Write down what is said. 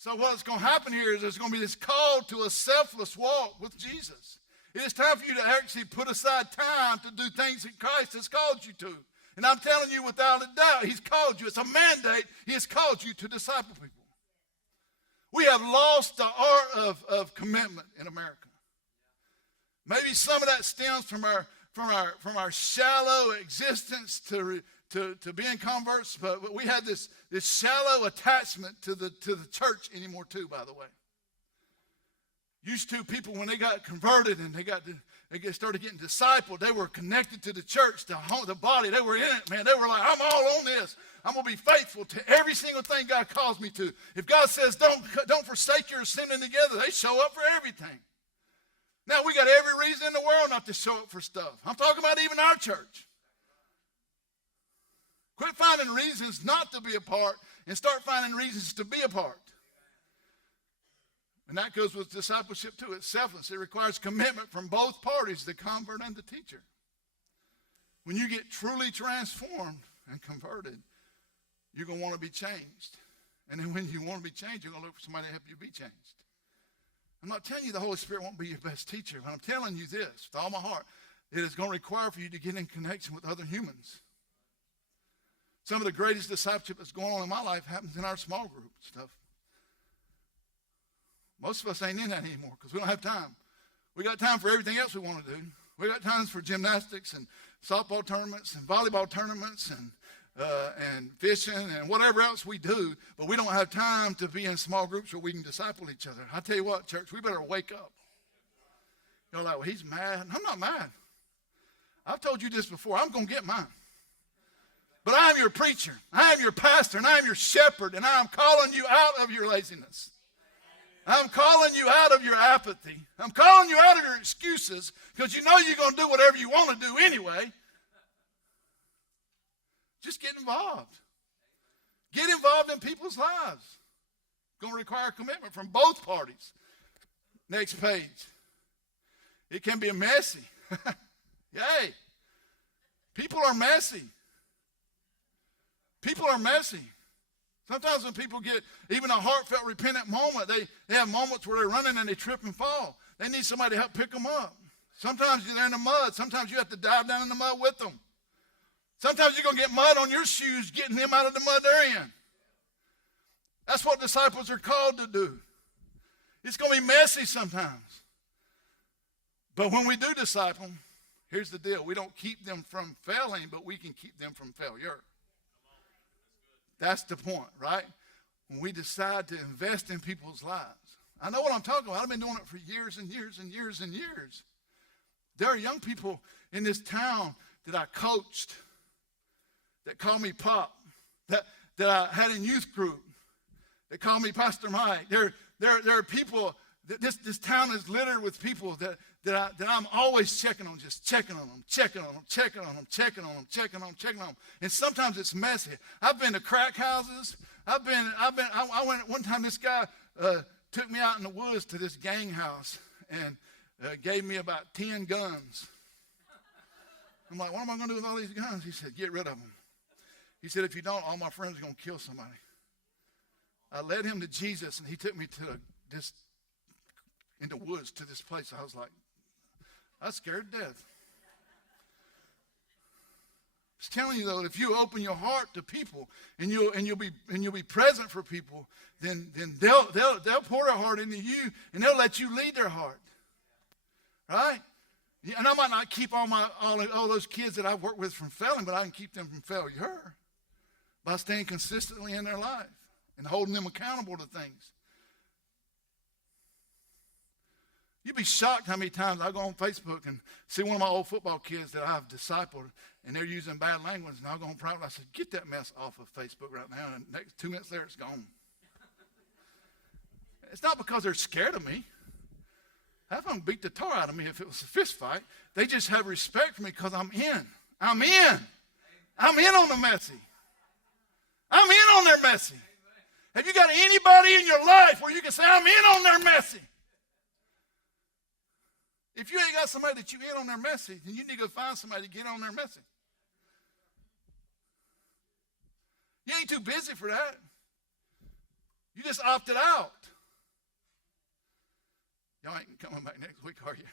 So what's going to happen here is there's going to be this call to a selfless walk with Jesus. It is time for you to actually put aside time to do things that Christ has called you to. And I'm telling you without a doubt, he's called you. It's a mandate. He has called you to disciple people. We have lost the art of commitment in America. Maybe some of that stems from our shallow existence to being converts, but we had this shallow attachment to the church anymore too, by the way. Used to, people, when they got converted and they started getting discipled, they were connected to the church, the body. They were in it, man. They were like, I'm all on this. I'm going to be faithful to every single thing God calls me to. If God says don't forsake your assembling together, they show up for everything. Now, we got every reason in the world not to show up for stuff. I'm talking about even our church. Quit finding reasons not to be a part and start finding reasons to be a part. And that goes with discipleship too. It's selfless. It requires commitment from both parties, the convert and the teacher. When you get truly transformed and converted, you're going to want to be changed. And then when you want to be changed, you're going to look for somebody to help you be changed. I'm not telling you the Holy Spirit won't be your best teacher, but I'm telling you this with all my heart. It is going to require for you to get in connection with other humans. Some of the greatest discipleship that's going on in my life happens in our small group stuff. Most of us ain't in that anymore because we don't have time. We got time for everything else we want to do. We got times for gymnastics and softball tournaments and volleyball tournaments and fishing and whatever else we do, but we don't have time to be in small groups where we can disciple each other. I tell you what, church, we better wake up. You're like, well, he's mad. I'm not mad. I've told you this before. I'm going to get mine. But I am your preacher. I am your pastor, and I am your shepherd, and I am calling you out of your laziness. I'm calling you out of your apathy. I'm calling you out of your excuses because you know you're going to do whatever you want to do anyway. Just get involved. Get involved in people's lives. It's going to require commitment from both parties. Next page. It can be messy. Yay. People are messy. People are messy. Sometimes when people get even a heartfelt, repentant moment, they have moments where they're running and they trip and fall. They need somebody to help pick them up. Sometimes they're in the mud. Sometimes you have to dive down in the mud with them. Sometimes you're going to get mud on your shoes getting them out of the mud they're in. That's what disciples are called to do. It's going to be messy sometimes. But when we do disciple, here's the deal. We don't keep them from failing, but we can keep them from failure. That's the point, right? When we decide to invest in people's lives. I know what I'm talking about. I've been doing it for years and years and years and years. There are young people in this town that I coached that call me Pop, that I had in youth group, that call me Pastor Mike. There are people, this town is littered with people that I'm always checking on, just checking on them. And sometimes it's messy. I've been to crack houses. I went one time, this guy took me out in the woods to this gang house and gave me about 10 guns. I'm like, what am I going to do with all these guns? He said, get rid of them. He said, if you don't, all my friends are going to kill somebody. I led him to Jesus, and he took me in the woods to this place. I was like, I was scared to death. I was telling you though, if you open your heart to people and you'll be present for people, then they'll pour their heart into you and they'll let you lead their heart, right? And I might not keep all those kids that I've worked with from failing, but I can keep them from failure by staying consistently in their life and holding them accountable to things. You'd be shocked how many times I go on Facebook and see one of my old football kids that I've discipled, and they're using bad language, and I'll go on private. I said, get that mess off of Facebook right now, and next 2 minutes later, it's gone. It's not because they're scared of me. Half of them beat the tar out of me if it was a fist fight. They just have respect for me because I'm in. I'm in on the messy. I'm in on their messy. Have you got anybody in your life where you can say, I'm in on their messy? If you ain't got somebody that you in on their messy, then you need to go find somebody to get on their messy. You ain't too busy for that. You just opted out. Y'all ain't coming back next week, are you?